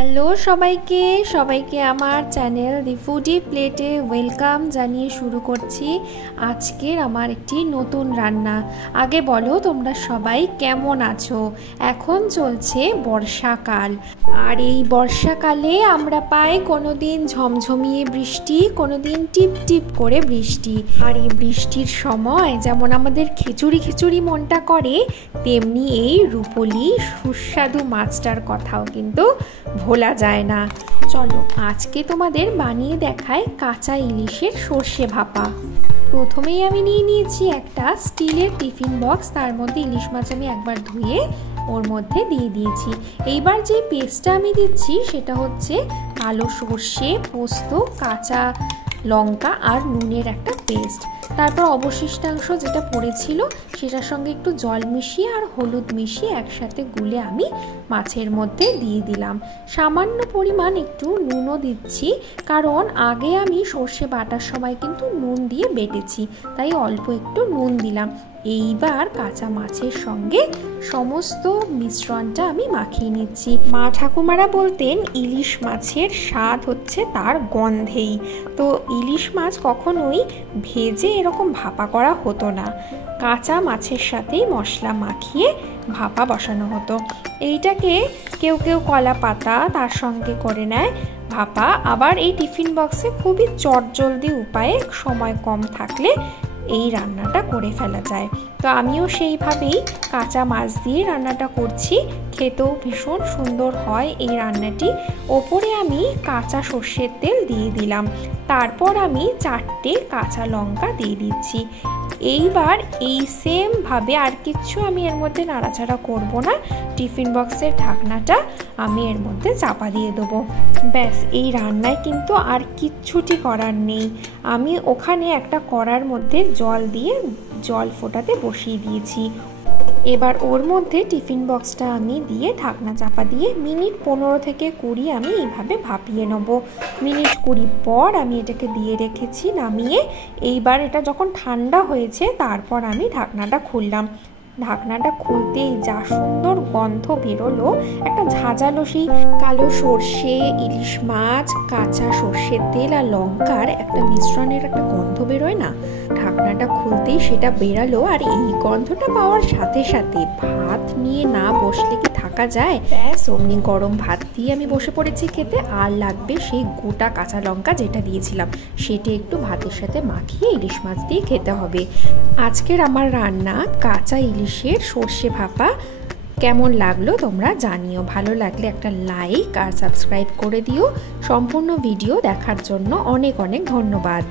Hello সবাইকে সবাইকে আমার চ্যানেল দি ফুডি প্লেটে ওয়েলকাম জানিয়ে শুরু করছি আজকের আমার একটি নতুন রান্না। আগে বলো তোমরা সবাই কেমন আছো? এখন চলছে বর্ষাকাল, আর এই বর্ষাকালে আমরা পাই কোনোদিন ঝমঝমিয়ে বৃষ্টি, কোনোদিন টিপ টিপ করে বৃষ্টি। আর এই বৃষ্টির সময় যেমন আমাদের খিচুড়ি খিচুড়ি মনটা করে, তেমনি এই রুপোলি সুস্বাদু মাছটার কথাও কিন্তু ভোলা যায় না। চলো আজকে তোমাদের বানিয়ে দেখাই কাঁচা ইলিশের সর্ষে ভাপা। প্রথমেই আমি নিয়ে নিয়েছি একটা স্টিলের টিফিন বক্স, তার মধ্যে ইলিশ মাছ আমি একবার ধুয়ে ওর মধ্যে দিয়ে দিয়েছি। এইবার যে পেস্টটা আমি দিচ্ছি সেটা হচ্ছে কালো সর্ষে, পোস্ত, কাঁচা লঙ্কা আর নুনের একটা পেস্ট। তারপর অবশিষ্টাংশ যেটা পড়েছিল সেটার সঙ্গে একটু জল মিশিয়ে আর হলুদ মিশিয়ে একসাথে গুলে আমি মাছের মধ্যে দিয়ে দিলাম। সামান্য পরিমাণ একটু নুনও দিচ্ছি, কারণ আগে আমি সর্ষে বাটার সময় কিন্তু নুন দিয়ে বেটেছি, তাই অল্প একটু নুন দিলাম। এইবার কাঁচা মাছের সঙ্গে সমস্ত মিশ্রণটা আমি মাখিয়ে নিচ্ছি। মা ঠাকুমারা বলতেন ইলিশ মাছের স্বাদ হচ্ছে তার গন্ধেই। তো ইলিশ মাছ কখনোই ভেজে এরকম ভাপা করা হতো না, কাঁচা মাছের সাথেই মশলা মাখিয়ে ভাপা বসানো হতো। এইটাকে কেউ কেউ কলা পাতা তার সঙ্গে করে নেয় ভাপা। আবার এই টিফিন বক্সে খুবই চটজলদি উপায়ে সময় কম থাকলে এই রান্নাটা করে ফেলা যায়। তো আমিও সেইভাবেই কাঁচা মাছ দিয়ে রান্নাটা করছি, খেতেও ভীষণ সুন্দর হয় এই রান্নাটি। ওপরে আমি কাঁচা সর্ষের তেল দিয়ে দিলাম, তারপর আমি 4টে কাঁচা লঙ্কা দিয়ে দিচ্ছি। এইবার এই সেমভাবে আর কিচ্ছু আমি এর মধ্যে নাড়াচাড়া করব না, টিফিন বক্সের ঢাকনাটা আমি এর মধ্যে চাপা দিয়ে দেবো। ব্যাস, এই রান্নায় কিন্তু আর কিচ্ছুটি করার নেই। আমি ওখানে একটা কড়ার মধ্যে জল দিয়ে জল ফোটাতে বসিয়ে দিয়েছি। এবার ওর মধ্যে টিফিন বক্সটা আমি দিয়ে ঢাকনা চাপা দিয়ে মিনিট 15 থেকে 20 আমি এইভাবে ভাপিয়ে নেব। মিনিট 20 পর আমি এটাকে দিয়ে রেখেছি নামিয়ে। এইবার এটা যখন ঠান্ডা হয়েছে তারপর আমি ঢাকনাটা খুললাম। ঢাকনাটা খুলতেই যা সুন্দর গন্ধ বেরোলো, একটা ঝাঁঝালো সেই কালো সর্ষে, ইলিশ মাছ, কাঁচা সর্ষের তেল আর লঙ্কার একটা মিশ্রণের একটা গন্ধ বেরোয় না, ঢাকনাটা খুলতেই সেটা বেরালো। আর এই গন্ধটা পাওয়ার সাথে সাথে ভাত নিয়ে না বসলে কি থাকা যায়? ব্যাস, অমনি গরম ভাত দিয়ে আমি বসে পড়েছি খেতে। আর লাগবে সেই গোটা কাঁচা লঙ্কা যেটা দিয়েছিলাম, সেটা একটু ভাতের সাথে মাখিয়ে ইলিশ মাছ দিয়ে খেতে হবে। আজকের আমার রান্না কাঁচা ইলিশের সর্ষে ভাপা কেমন লাগলো তোমরা জানিও। ভালো লাগলে একটা লাইক আর সাবস্ক্রাইব করে দিও। সম্পূর্ণ ভিডিও দেখার জন্য অনেক অনেক ধন্যবাদ।